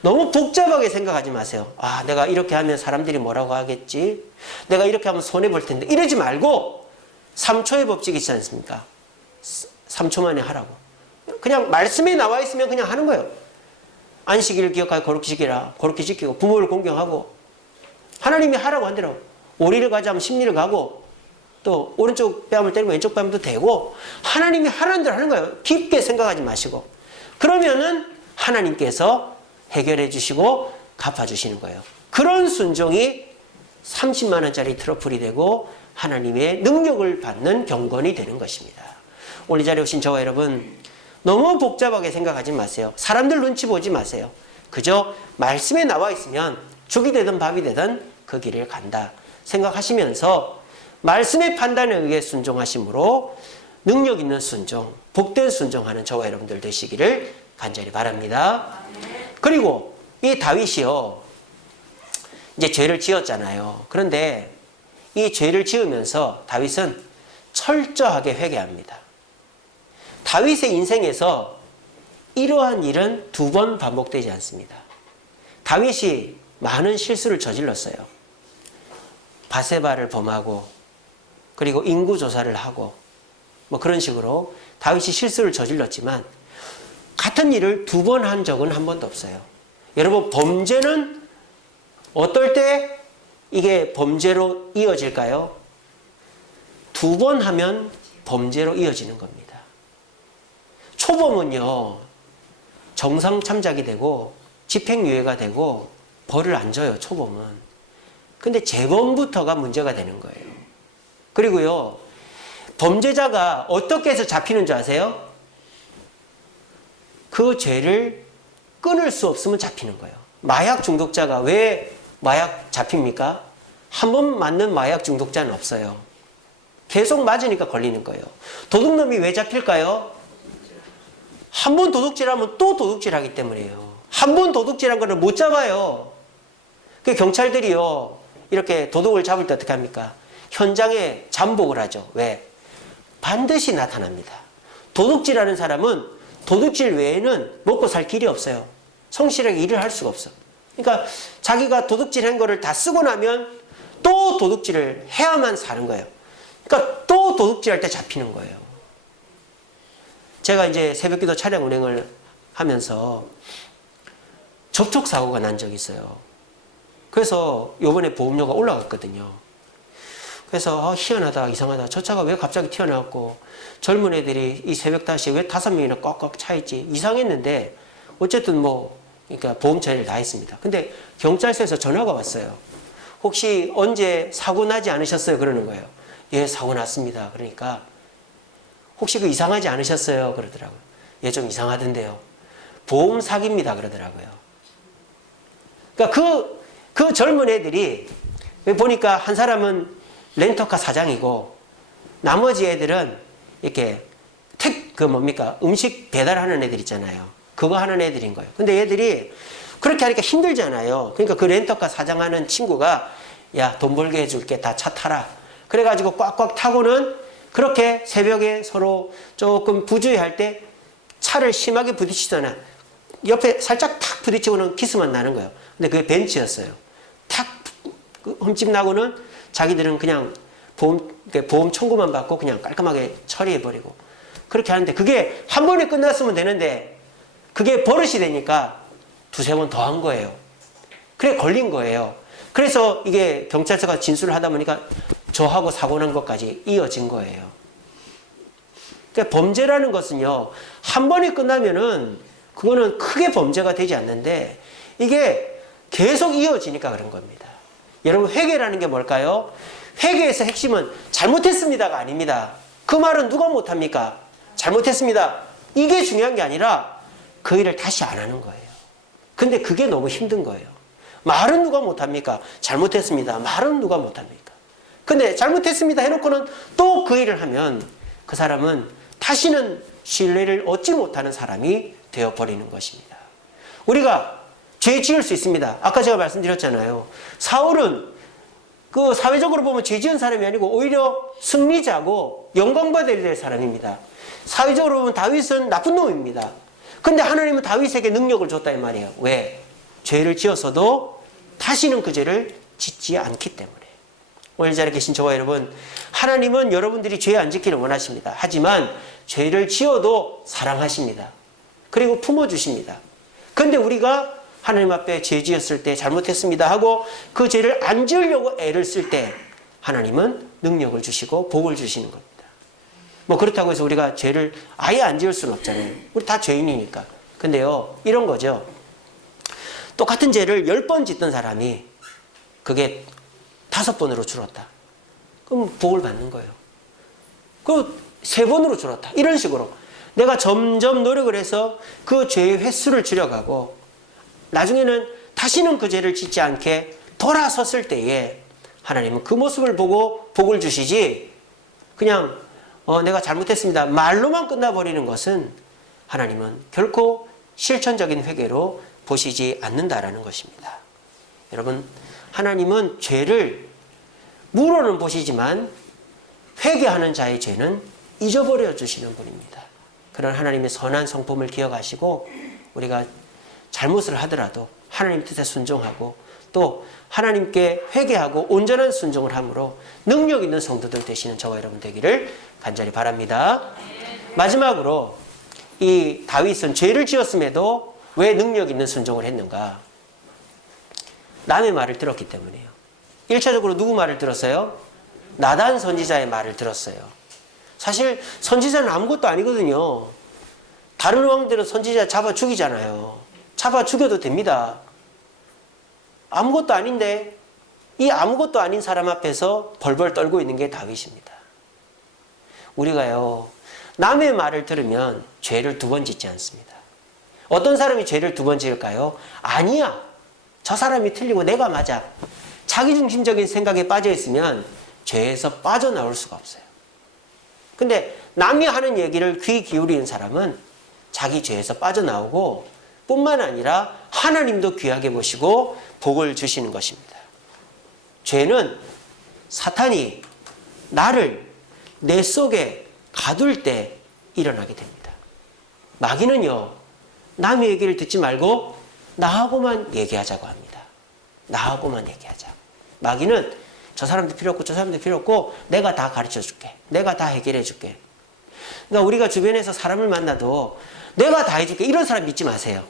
너무 복잡하게 생각하지 마세요. 아, 내가 이렇게 하면 사람들이 뭐라고 하겠지? 내가 이렇게 하면 손해볼 텐데. 이러지 말고 3초의 법칙이 있지 않습니까? 3초 만에 하라고. 그냥 말씀에 나와 있으면 그냥 하는 거예요. 안식일을 기억하여 거룩히 지키라. 거룩히 지키고 부모를 공경하고, 하나님이 하라고 한대로 오리를 가자면 십리를 가고, 또 오른쪽 뺨을 때리면 왼쪽 뺨도 대고, 하나님이 하라는 대로 하는 거예요. 깊게 생각하지 마시고. 그러면은 하나님께서 해결해 주시고 갚아주시는 거예요. 그런 순종이 30만 원짜리 트러플이 되고 하나님의 능력을 받는 경건이 되는 것입니다. 오늘 이 자리에 오신 저와 여러분, 너무 복잡하게 생각하지 마세요. 사람들 눈치 보지 마세요. 그저 말씀에 나와 있으면 죽이 되든 밥이 되든 그 길을 간다 생각하시면서 말씀의 판단에 의해 순종하심으로 능력 있는 순종, 복된 순종하는 저와 여러분들 되시기를 간절히 바랍니다. 그리고 이 다윗이요, 이제 죄를 지었잖아요. 그런데 이 죄를 지으면서 다윗은 철저하게 회개합니다. 다윗의 인생에서 이러한 일은 2번 반복되지 않습니다. 다윗이 많은 실수를 저질렀어요. 바세바를 범하고, 그리고 인구조사를 하고, 뭐 그런 식으로 다윗이 실수를 저질렀지만 같은 일을 2번 한 적은 한 번도 없어요. 여러분, 범죄는 어떨 때 이게 범죄로 이어질까요? 2번 하면 범죄로 이어지는 겁니다. 초범은요, 정상 참작이 되고 집행유예가 되고 벌을 안 줘요, 초범은. 근데 재범부터가 문제가 되는 거예요. 그리고요, 범죄자가 어떻게 해서 잡히는 줄 아세요? 그 죄를 끊을 수 없으면 잡히는 거예요. 마약 중독자가 왜 마약 잡힙니까? 한 번 맞는 마약 중독자는 없어요. 계속 맞으니까 걸리는 거예요. 도둑놈이 왜 잡힐까요? 한 번 도둑질하면 또 도둑질하기 때문이에요. 한 번 도둑질한 거는 못 잡아요. 그 경찰들이요, 이렇게 도둑을 잡을 때 어떻게 합니까? 현장에 잠복을 하죠. 왜? 반드시 나타납니다. 도둑질하는 사람은 도둑질 외에는 먹고 살 길이 없어요. 성실하게 일을 할 수가 없어. 그러니까 자기가 도둑질한 거를 다 쓰고 나면 또 도둑질을 해야만 사는 거예요. 그러니까 또 도둑질할 때 잡히는 거예요. 제가 이제 새벽기도 차량 운행을 하면서 접촉사고가 난 적이 있어요. 그래서 요번에 보험료가 올라갔거든요. 그래서 희한하다, 이상하다. 저 차가 왜 갑자기 튀어나왔고 젊은 애들이 이 새벽 5시에 왜 5명이나 꽉꽉 차있지? 이상했는데 어쨌든 뭐 그러니까 보험 처리를 다 했습니다. 근데 경찰서에서 전화가 왔어요. 혹시 언제 사고 나지 않으셨어요? 그러는 거예요. 예, 사고 났습니다. 그러니까 혹시 그 이상하지 않으셨어요? 그러더라고요. 예, 좀 이상하던데요. 보험 사기입니다. 그러더라고요. 그러니까 그 젊은 애들이 보니까 한 사람은 렌터카 사장이고 나머지 애들은 이렇게 음식 배달하는 애들 있잖아요. 그거 하는 애들인 거예요. 근데 애들이 그렇게 하니까 힘들잖아요. 그러니까 그 렌터카 사장하는 친구가 야, 돈 벌게 해줄게. 다 차 타라. 그래가지고 꽉꽉 타고는 그렇게 새벽에 서로 조금 부주의할 때 차를 심하게 부딪히잖아. 옆에 살짝 탁 부딪히고는 키스만 나는 거예요. 근데 그게 벤츠였어요. 탁 흠집 나고는 자기들은 그냥 보험 청구만 받고 그냥 깔끔하게 처리해버리고 그렇게 하는데 그게 한 번에 끝났으면 되는데 그게 버릇이 되니까 두세 번 더 한 거예요. 그래 걸린 거예요. 그래서 이게 경찰서가 진술을 하다 보니까 저하고 사고 난 것까지 이어진 거예요. 그러니까 범죄라는 것은요, 한 번이 끝나면은 그거는 크게 범죄가 되지 않는데 이게 계속 이어지니까 그런 겁니다. 여러분, 회개라는 게 뭘까요? 회개에서 핵심은 잘못했습니다가 아닙니다. 그 말은 누가 못합니까? 잘못했습니다. 이게 중요한 게 아니라 그 일을 다시 안 하는 거예요. 근데 그게 너무 힘든 거예요. 말은 누가 못합니까? 잘못했습니다. 말은 누가 못합니까? 근데 잘못했습니다 해놓고는 또 그 일을 하면 그 사람은 다시는 신뢰를 얻지 못하는 사람이 되어버리는 것입니다. 우리가 죄 지을 수 있습니다. 아까 제가 말씀드렸잖아요. 사울은 그 사회적으로 보면 죄 지은 사람이 아니고 오히려 승리자고 영광받아야 될 사람입니다. 사회적으로 보면 다윗은 나쁜 놈입니다. 근데 하나님은 다윗에게 능력을 줬다 이 말이에요. 왜? 죄를 지었어도 다시는 그 죄를 짓지 않기 때문에. 오늘 이 자리에 계신 저와 여러분, 하나님은 여러분들이 죄 안 짓기를 원하십니다. 하지만 죄를 지어도 사랑하십니다. 그리고 품어주십니다. 근데 우리가 하나님 앞에 죄 지었을 때 잘못했습니다 하고 그 죄를 안 지으려고 애를 쓸 때 하나님은 능력을 주시고 복을 주시는 겁니다. 뭐 그렇다고 해서 우리가 죄를 아예 안 지을 수는 없잖아요. 우리 다 죄인이니까. 근데요, 이런 거죠. 똑같은 죄를 10번 짓던 사람이 그게 5번으로 줄었다. 그럼 복을 받는 거예요. 그 3번으로 줄었다. 이런 식으로 내가 점점 노력을 해서 그 죄의 횟수를 줄여가고 나중에는 다시는 그 죄를 짓지 않게 돌아섰을 때에 하나님은 그 모습을 보고 복을 주시지 그냥 내가 잘못했습니다 말로만 끝나버리는 것은 하나님은 결코 실천적인 회개로 보시지 않는다라는 것입니다. 여러분, 하나님은 죄를 물어는 보시지만 회개하는 자의 죄는 잊어버려 주시는 분입니다. 그런 하나님의 선한 성품을 기억하시고 우리가 잘못을 하더라도 하나님 뜻에 순종하고 또 하나님께 회개하고 온전한 순종을 함으로 능력 있는 성도들 되시는 저와 여러분 되기를 간절히 바랍니다. 마지막으로 이 다윗은 죄를 지었음에도 왜 능력 있는 순종을 했는가? 남의 말을 들었기 때문이에요. 1차적으로 누구 말을 들었어요? 나단 선지자의 말을 들었어요. 사실 선지자는 아무것도 아니거든요. 다른 왕들은 선지자 잡아 죽이잖아요. 잡아 죽여도 됩니다. 아무것도 아닌데 이 아무것도 아닌 사람 앞에서 벌벌 떨고 있는 게 다윗입니다. 우리가요, 남의 말을 들으면 죄를 2번 짓지 않습니다. 어떤 사람이 죄를 2번 지을까요? 아니야, 저 사람이 틀리고 내가 맞아. 자기중심적인 생각에 빠져 있으면 죄에서 빠져나올 수가 없어요. 근데 남이 하는 얘기를 귀 기울이는 사람은 자기 죄에서 빠져나오고 뿐만 아니라 하나님도 귀하게 보시고 복을 주시는 것입니다. 죄는 사탄이 나를 내 속에 가둘 때 일어나게 됩니다. 마귀는요, 남의 얘기를 듣지 말고 나하고만 얘기하자고 합니다. 나하고만 얘기하자. 마귀는 저 사람도 필요 없고 저 사람도 필요 없고 내가 다 가르쳐 줄게. 내가 다 해결해 줄게. 그러니까 우리가 주변에서 사람을 만나도 내가 다 해줄게. 이런 사람 믿지 마세요.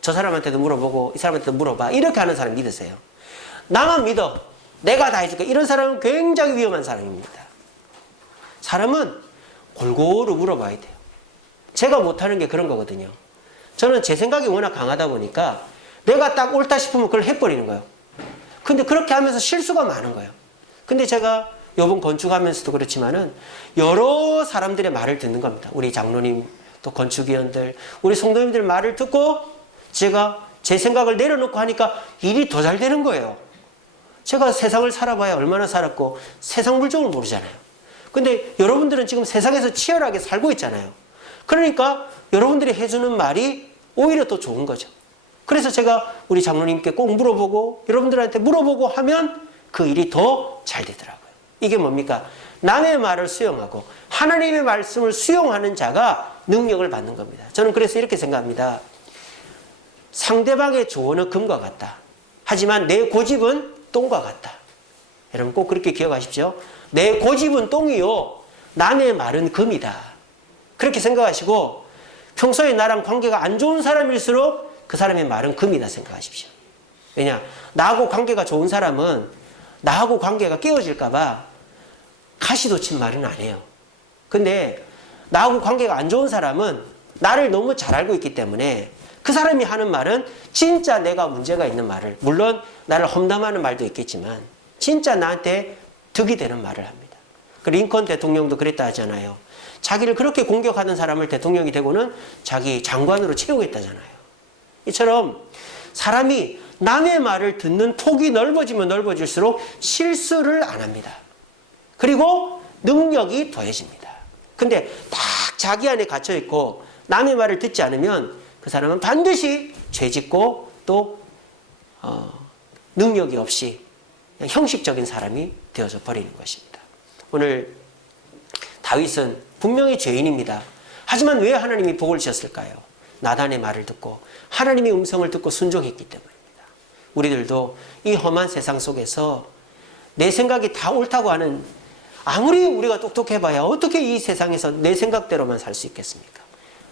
저 사람한테도 물어보고 이 사람한테도 물어봐. 이렇게 하는 사람 믿으세요. 나만 믿어. 내가 다 해줄게. 이런 사람은 굉장히 위험한 사람입니다. 사람은 골고루 물어봐야 돼요. 제가 못하는 게 그런 거거든요. 저는 제 생각이 워낙 강하다 보니까 내가 딱 옳다 싶으면 그걸 해버리는 거예요. 근데 그렇게 하면서 실수가 많은 거예요. 근데 제가 이번 건축하면서도 그렇지만은 여러 사람들의 말을 듣는 겁니다. 우리 장로님, 또 건축위원들, 우리 성도님들 말을 듣고 제가 제 생각을 내려놓고 하니까 일이 더 잘 되는 거예요. 제가 세상을 살아봐야 얼마나 살았고 세상 물정을 모르잖아요. 근데 여러분들은 지금 세상에서 치열하게 살고 있잖아요. 그러니까 여러분들이 해주는 말이 오히려 더 좋은 거죠. 그래서 제가 우리 장로님께 꼭 물어보고 여러분들한테 물어보고 하면 그 일이 더 잘 되더라고요. 이게 뭡니까? 남의 말을 수용하고 하나님의 말씀을 수용하는 자가 능력을 받는 겁니다. 저는 그래서 이렇게 생각합니다. 상대방의 조언은 금과 같다. 하지만 내 고집은 똥과 같다. 여러분 꼭 그렇게 기억하십시오. 내 고집은 똥이요, 남의 말은 금이다. 그렇게 생각하시고 평소에 나랑 관계가 안 좋은 사람일수록 그 사람의 말은 금이다 생각하십시오. 왜냐? 나하고 관계가 좋은 사람은 나하고 관계가 깨어질까 봐 가시돋친 말은 안 해요. 근데 나하고 관계가 안 좋은 사람은 나를 너무 잘 알고 있기 때문에 그 사람이 하는 말은 진짜 내가 문제가 있는 말을, 물론 나를 험담하는 말도 있겠지만 진짜 나한테 득이 되는 말을 합니다. 그 링컨 대통령도 그랬다 하잖아요. 자기를 그렇게 공격하는 사람을 대통령이 되고는 자기 장관으로 채우겠다잖아요. 이처럼 사람이 남의 말을 듣는 폭이 넓어지면 넓어질수록 실수를 안 합니다. 그리고 능력이 더해집니다. 근데 딱 자기 안에 갇혀있고 남의 말을 듣지 않으면 그 사람은 반드시 죄짓고 또 능력이 없이 그냥 형식적인 사람이 되어져 버리는 것입니다. 오늘 다윗은 분명히 죄인입니다. 하지만 왜 하나님이 복을 주셨을까요? 나단의 말을 듣고 하나님의 음성을 듣고 순종했기 때문입니다. 우리들도 이 험한 세상 속에서 내 생각이 다 옳다고 하는, 아무리 우리가 똑똑해봐야 어떻게 이 세상에서 내 생각대로만 살 수 있겠습니까?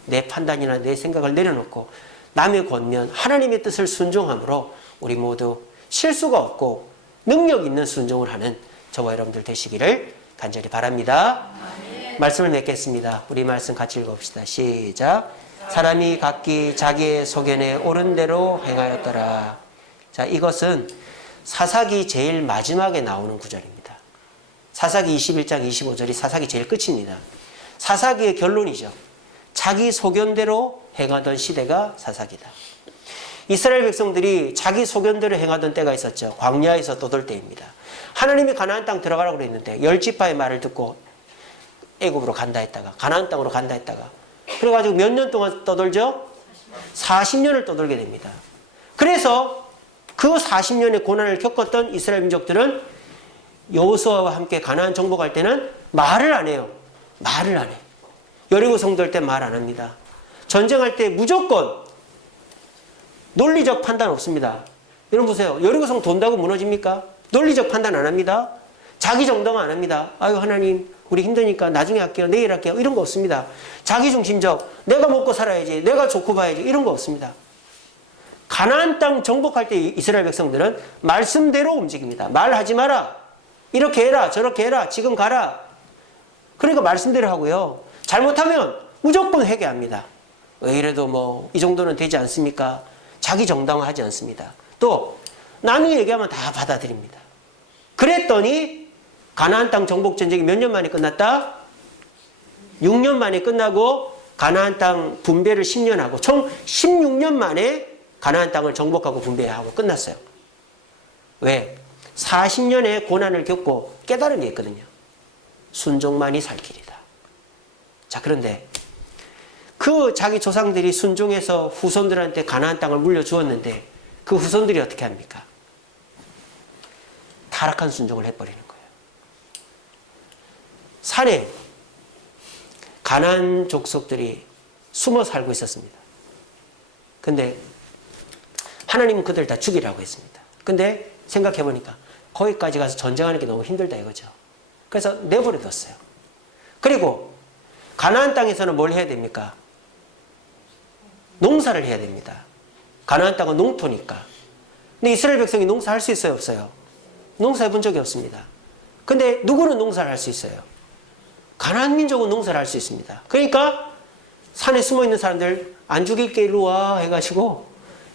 내 판단이나 내 생각을 내려놓고 남의 권면, 하나님의 뜻을 순종함으로 우리 모두 실수가 없고 능력 있는 순종을 하는 저와 여러분들 되시기를 간절히 바랍니다. 말씀을 맺겠습니다. 우리 말씀 같이 읽어봅시다. 시작. 사람이 각기 자기의 소견에 옳은 대로 행하였더라. 자, 이것은 사사기 제일 마지막에 나오는 구절입니다. 사사기 21장 25절이 사사기 제일 끝입니다. 사사기의 결론이죠. 자기 소견대로 행하던 시대가 사사기다. 이스라엘 백성들이 자기 소견대로 행하던 때가 있었죠. 광야에서 떠돌 때입니다. 하나님이 가나안 땅 들어가라고 그랬는데 10지파의 말을 듣고 애굽으로 간다 했다가 가나안 땅으로 간다 했다가 그래가지고 몇 년 동안 떠돌죠? 40년을 떠돌게 됩니다. 그래서 그 40년의 고난을 겪었던 이스라엘 민족들은 여호수아와 함께 가나안 정복할 때는 말을 안 해요. 말을 안 해. 여리고 성도할 때 말 안 합니다. 전쟁할 때 무조건 논리적 판단 없습니다. 여러분 보세요. 여리고성 돈다고 무너집니까? 논리적 판단 안 합니다. 자기 정당 안 합니다. 아유 하나님 우리 힘드니까 나중에 할게요. 내일 할게요. 이런 거 없습니다. 자기중심적 내가 먹고 살아야지. 내가 좋고 봐야지. 이런 거 없습니다. 가나안 땅 정복할 때 이스라엘 백성들은 말씀대로 움직입니다. 말하지 마라. 이렇게 해라. 저렇게 해라. 지금 가라. 그러니까 말씀대로 하고요. 잘못하면 무조건 회개합니다. 왜 이래도 뭐 이 정도는 되지 않습니까? 자기 정당화하지 않습니다. 또 남이 얘기하면 다 받아들입니다. 그랬더니 가나안 땅 정복 전쟁이 몇 년 만에 끝났다? 6년 만에 끝나고 가나안 땅 분배를 10년 하고 총 16년 만에 가나안 땅을 정복하고 분배하고 끝났어요. 왜? 40년의 고난을 겪고 깨달은 게 있거든요. 순종만이 살 길이다. 자, 그런데 그 자기 조상들이 순종해서 후손들한테 가나안 땅을 물려주었는데 그 후손들이 어떻게 합니까? 타락한 순종을 해버리는 거예요. 산에 가나안 족속들이 숨어 살고 있었습니다. 근데 하나님은 그들 다 죽이라고 했습니다. 근데 생각해보니까 거기까지 가서 전쟁하는 게 너무 힘들다 이거죠. 그래서 내버려뒀어요. 그리고 가나안 땅에서는 뭘 해야 됩니까? 농사를 해야 됩니다. 가나안 땅은 농토니까. 근데 이스라엘 백성이 농사할 수 있어요, 없어요? 농사해 본 적이 없습니다. 근데 누구는 농사를 할 수 있어요? 가나안 민족은 농사를 할 수 있습니다. 그러니까 산에 숨어 있는 사람들 안 죽일게 일로 와 해가지고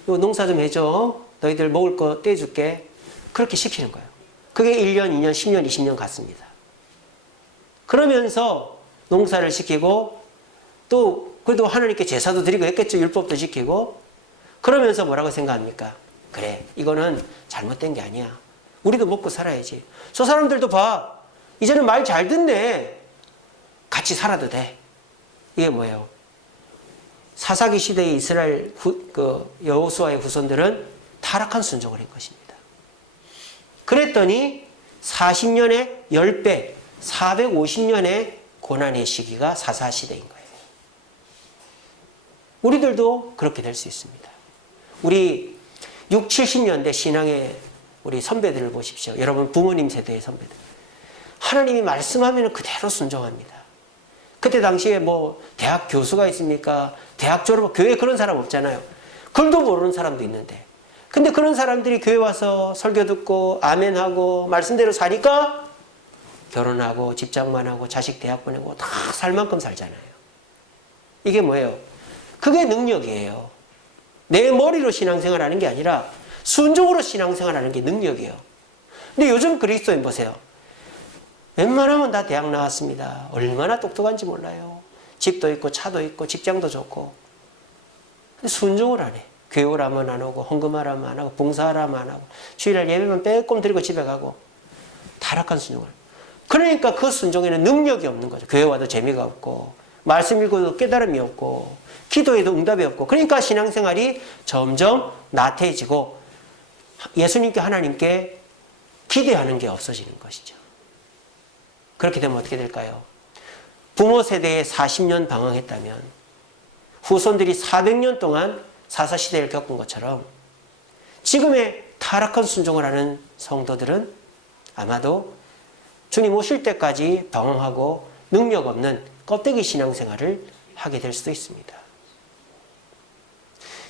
이거 농사 좀 해줘. 너희들 먹을 거 떼줄게. 그렇게 시키는 거예요. 그게 1년, 2년, 10년, 20년 갔습니다. 그러면서 농사를 시키고 또 그래도 하나님께 제사도 드리고 했겠죠. 율법도 지키고. 그러면서 뭐라고 생각합니까? 그래, 이거는 잘못된 게 아니야. 우리도 먹고 살아야지. 저 사람들도 봐. 이제는 말 잘 듣네. 같이 살아도 돼. 이게 뭐예요? 사사기 시대의 이스라엘 여호수아의 후손들은 타락한 순종을 한 것입니다. 그랬더니 40년의 10배, 450년의 고난의 시기가 사사시대인 거예요. 우리들도 그렇게 될 수 있습니다. 우리 6, 70년대 신앙의 우리 선배들을 보십시오. 여러분 부모님 세대의 선배들. 하나님이 말씀하면 그대로 순종합니다. 그때 당시에 뭐 대학 교수가 있습니까? 대학 졸업, 교회에 그런 사람 없잖아요. 글도 모르는 사람도 있는데. 근데 그런 사람들이 교회 와서 설교 듣고 아멘하고 말씀대로 사니까 결혼하고 직장만 하고 자식 대학 보내고 다 살 만큼 살잖아요. 이게 뭐예요? 그게 능력이에요. 내 머리로 신앙생활 하는 게 아니라 순종으로 신앙생활 하는 게 능력이에요. 근데 요즘 그리스도인 보세요. 웬만하면 다 대학 나왔습니다. 얼마나 똑똑한지 몰라요. 집도 있고 차도 있고 직장도 좋고. 근데 순종을 안 해. 교육하라면 안 오고 헌금하라면 안 하고 봉사하라면 안 하고 주일날 예배만 빼꼼 드리고 집에 가고. 타락한 순종을. 그러니까 그 순종에는 능력이 없는 거죠. 교회 와도 재미가 없고 말씀 읽어도 깨달음이 없고 기도에도 응답이 없고. 그러니까 신앙생활이 점점 나태해지고 예수님께 하나님께 기대하는 게 없어지는 것이죠. 그렇게 되면 어떻게 될까요? 부모 세대에 40년 방황했다면 후손들이 400년 동안 사사시대를 겪은 것처럼 지금의 타락한 순종을 하는 성도들은 아마도 주님 오실 때까지 방황하고 능력 없는 껍데기 신앙생활을 하게 될 수도 있습니다.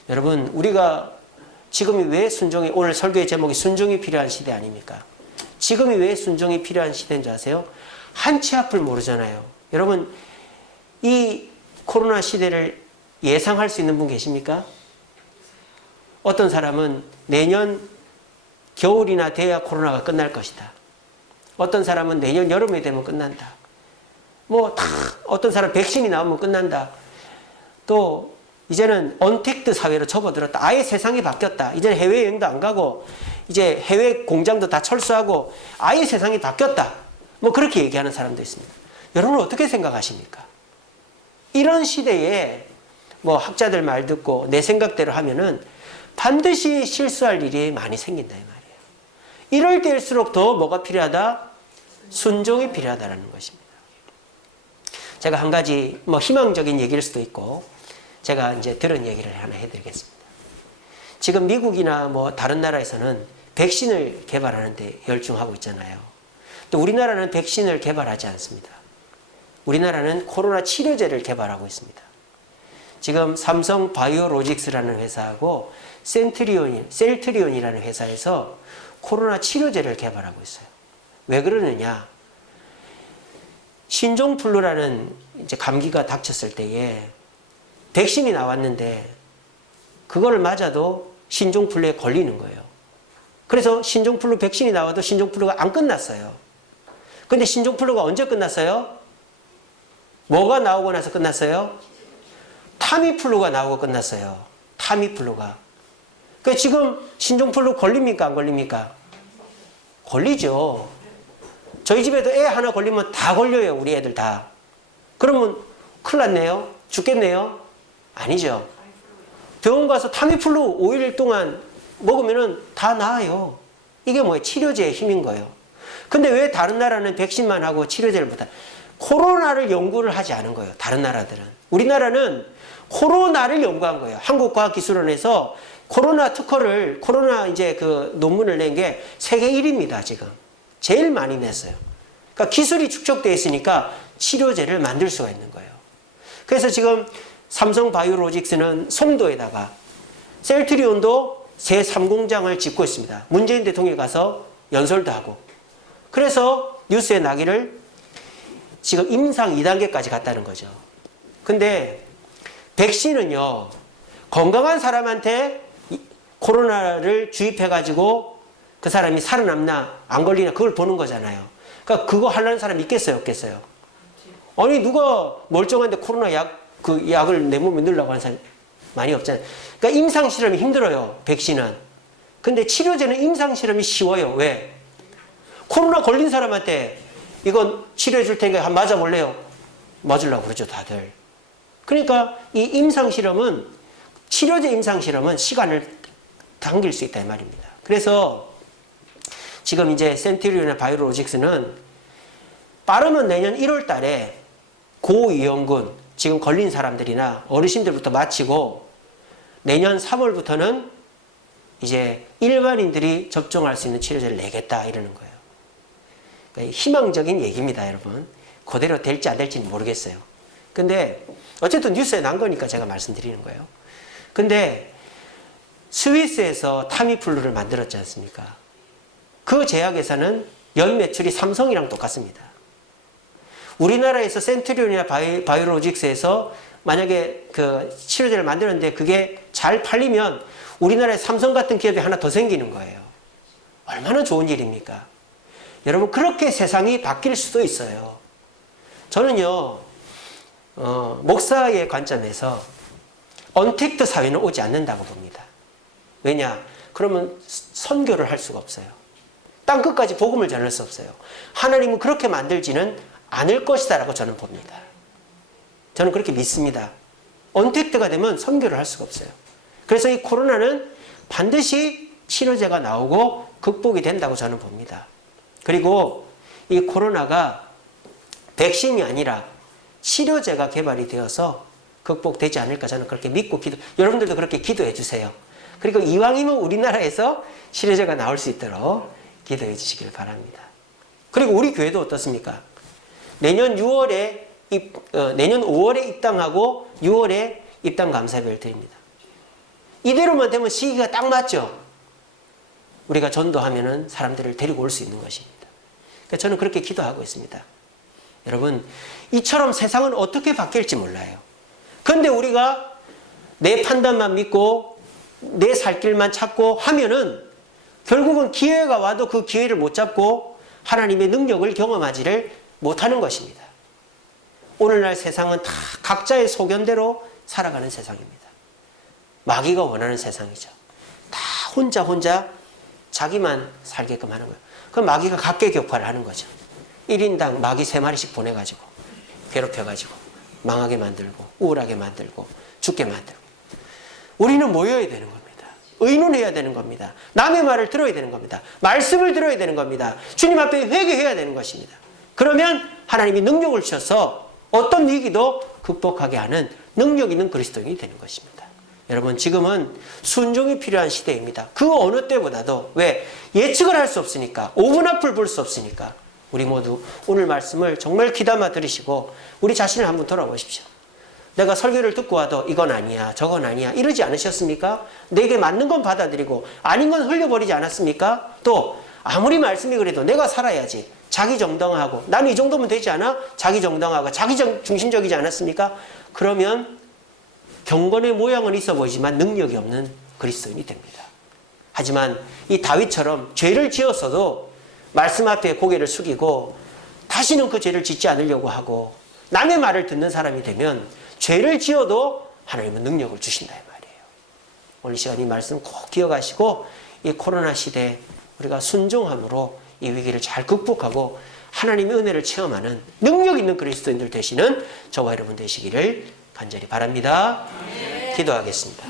여러분, 우리가 지금이 왜 순종이, 오늘 설교의 제목이 순종이 필요한 시대 아닙니까? 지금이 왜 순종이 필요한 시대인 줄 아세요? 한치 앞을 모르잖아요. 여러분, 이 코로나 시대를 예상할 수 있는 분 계십니까? 어떤 사람은 내년 겨울이나 돼야 코로나가 끝날 것이다. 어떤 사람은 내년 여름에 되면 끝난다. 뭐 다 어떤 사람 백신이 나오면 끝난다. 또 이제는 언택트 사회로 접어들었다. 아예 세상이 바뀌었다. 이제는 해외여행도 안 가고 이제 해외 공장도 다 철수하고 아예 세상이 바뀌었다. 뭐 그렇게 얘기하는 사람도 있습니다. 여러분 어떻게 생각하십니까? 이런 시대에 뭐 학자들 말 듣고 내 생각대로 하면은 반드시 실수할 일이 많이 생긴다 이 말이에요. 이럴 때일수록 더 뭐가 필요하다? 순종이 필요하다는 것입니다. 제가 한 가지 뭐 희망적인 얘기일 수도 있고 제가 이제 들은 얘기를 하나 해드리겠습니다. 지금 미국이나 뭐 다른 나라에서는 백신을 개발하는 데 열중하고 있잖아요. 또 우리나라는 백신을 개발하지 않습니다. 우리나라는 코로나 치료제를 개발하고 있습니다. 지금 삼성 바이오로직스라는 회사하고 셀트리온이라는 회사에서 코로나 치료제를 개발하고 있어요. 왜 그러느냐? 신종플루라는 이제 감기가 닥쳤을 때에 백신이 나왔는데 그걸 맞아도 신종플루에 걸리는 거예요. 그래서 신종플루 백신이 나와도 신종플루가 안 끝났어요. 근데 신종플루가 언제 끝났어요? 뭐가 나오고 나서 끝났어요? 타미플루가 나오고 끝났어요. 타미플루가. 그 지금 신종플루 걸립니까? 안 걸립니까? 걸리죠. 저희 집에도 애 하나 걸리면 다 걸려요. 우리 애들 다. 그러면 큰일 났네요. 죽겠네요. 아니죠. 병원 가서 타미플루 5일 동안 먹으면 다 나아요. 이게 뭐예요? 치료제의 힘인 거예요. 근데 왜 다른 나라는 백신만 하고 치료제를 못하? 코로나를 연구를 하지 않은 거예요. 다른 나라들은. 우리나라는 코로나를 연구한 거예요. 한국과학기술원에서 코로나 특허를, 코로나 이제 그 논문을 낸 게 세계 1위입니다, 지금. 제일 많이 냈어요. 그러니까 기술이 축적되어 있으니까 치료제를 만들 수가 있는 거예요. 그래서 지금 삼성바이오로직스는 송도에다가 셀트리온도 새 3공장을 짓고 있습니다. 문재인 대통령이 가서 연설도 하고. 그래서 뉴스에 나기를 지금 임상 2단계까지 갔다는 거죠. 근데 백신은요, 건강한 사람한테 코로나를 주입해가지고 그 사람이 살아남나 안 걸리나 그걸 보는 거잖아요. 그러니까 그거 하려는 사람이 있겠어요, 없겠어요? 아니, 누가 멀쩡한데 코로나 그 약을 내 몸에 넣으려고 하는 사람이 많이 없잖아요. 그러니까 임상실험이 힘들어요, 백신은. 근데 치료제는 임상실험이 쉬워요. 왜? 코로나 걸린 사람한테 이건 치료해 줄 테니까 한번 맞아볼래요? 맞으려고 그러죠, 다들. 그러니까 이 임상실험은, 치료제 임상실험은 시간을 당길 수 있다 이 말입니다. 그래서 지금 이제 센티리온이나 바이오로직스는 빠르면 내년 1월 달에 고위험군, 지금 걸린 사람들이나 어르신들부터 마치고 내년 3월부터는 이제 일반인들이 접종할 수 있는 치료제를 내겠다 이러는 거예요. 그러니까 희망적인 얘기입니다, 여러분. 그대로 될지 안 될지는 모르겠어요. 근데 어쨌든 뉴스에 난 거니까 제가 말씀드리는 거예요. 근데 스위스에서 타미플루를 만들었지 않습니까? 그 제약회사는 연 매출이 삼성이랑 똑같습니다. 우리나라에서 센트리온이나 바이오로직스에서 만약에 그 치료제를 만드는데 그게 잘 팔리면 우리나라에 삼성 같은 기업이 하나 더 생기는 거예요. 얼마나 좋은 일입니까? 여러분, 그렇게 세상이 바뀔 수도 있어요. 저는요, 목사의 관점에서 언택트 사회는 오지 않는다고 봅니다. 왜냐? 그러면 선교를 할 수가 없어요. 땅끝까지 복음을 전할 수 없어요. 하나님은 그렇게 만들지는 않을 것이다라고 저는 봅니다. 저는 그렇게 믿습니다. 언택트가 되면 선교를 할 수가 없어요. 그래서 이 코로나는 반드시 치료제가 나오고 극복이 된다고 저는 봅니다. 그리고 이 코로나가 백신이 아니라 치료제가 개발이 되어서 극복되지 않을까 저는 그렇게 믿고 여러분들도 그렇게 기도해 주세요. 그리고 이왕이면 우리나라에서 치료제가 나올 수 있도록 기도해 주시길 바랍니다. 그리고 우리 교회도 어떻습니까? 내년 5월에 입당하고 6월에 입당 감사배를 드립니다. 이대로만 되면 시기가 딱 맞죠? 우리가 전도하면은 사람들을 데리고 올 수 있는 것입니다. 그러니까 저는 그렇게 기도하고 있습니다. 여러분, 이처럼 세상은 어떻게 바뀔지 몰라요. 그런데 우리가 내 판단만 믿고 내 살 길만 찾고 하면은 결국은 기회가 와도 그 기회를 못 잡고 하나님의 능력을 경험하지를 못하는 것입니다. 오늘날 세상은 다 각자의 소견대로 살아가는 세상입니다. 마귀가 원하는 세상이죠. 다 혼자 자기만 살게끔 하는 거예요. 그 마귀가 각계격파를 하는 거죠. 1인당 마귀 3마리씩 보내가지고 괴롭혀가지고 망하게 만들고 우울하게 만들고 죽게 만들고. 우리는 모여야 되는 겁니다. 의논해야 되는 겁니다. 남의 말을 들어야 되는 겁니다. 말씀을 들어야 되는 겁니다. 주님 앞에 회개해야 되는 것입니다. 그러면 하나님이 능력을 주셔서 어떤 위기도 극복하게 하는 능력 있는 그리스도인이 되는 것입니다. 여러분, 지금은 순종이 필요한 시대입니다. 그 어느 때보다도. 왜? 예측을 할 수 없으니까, 5분 앞을 볼 수 없으니까 우리 모두 오늘 말씀을 정말 귀담아 들으시고 우리 자신을 한번 돌아보십시오. 내가 설교를 듣고 와도 이건 아니야, 저건 아니야 이러지 않으셨습니까? 내게 맞는 건 받아들이고 아닌 건 흘려버리지 않았습니까? 또 아무리 말씀이 그래도 내가 살아야지, 자기 정당하고 나는 이 정도면 되지 않아? 자기 정당하고 자기 중심적이지 않았습니까? 그러면 경건의 모양은 있어 보이지만 능력이 없는 그리스도인이 됩니다. 하지만 이 다윗처럼 죄를 지었어도 말씀 앞에 고개를 숙이고 다시는 그 죄를 짓지 않으려고 하고 남의 말을 듣는 사람이 되면 죄를 지어도 하나님은 능력을 주신다 이 말이에요. 오늘 시간 이 말씀 꼭 기억하시고 이 코로나 시대에 우리가 순종함으로 이 위기를 잘 극복하고 하나님의 은혜를 체험하는 능력 있는 그리스도인들 되시는 저와 여러분 되시기를 간절히 바랍니다. 기도하겠습니다.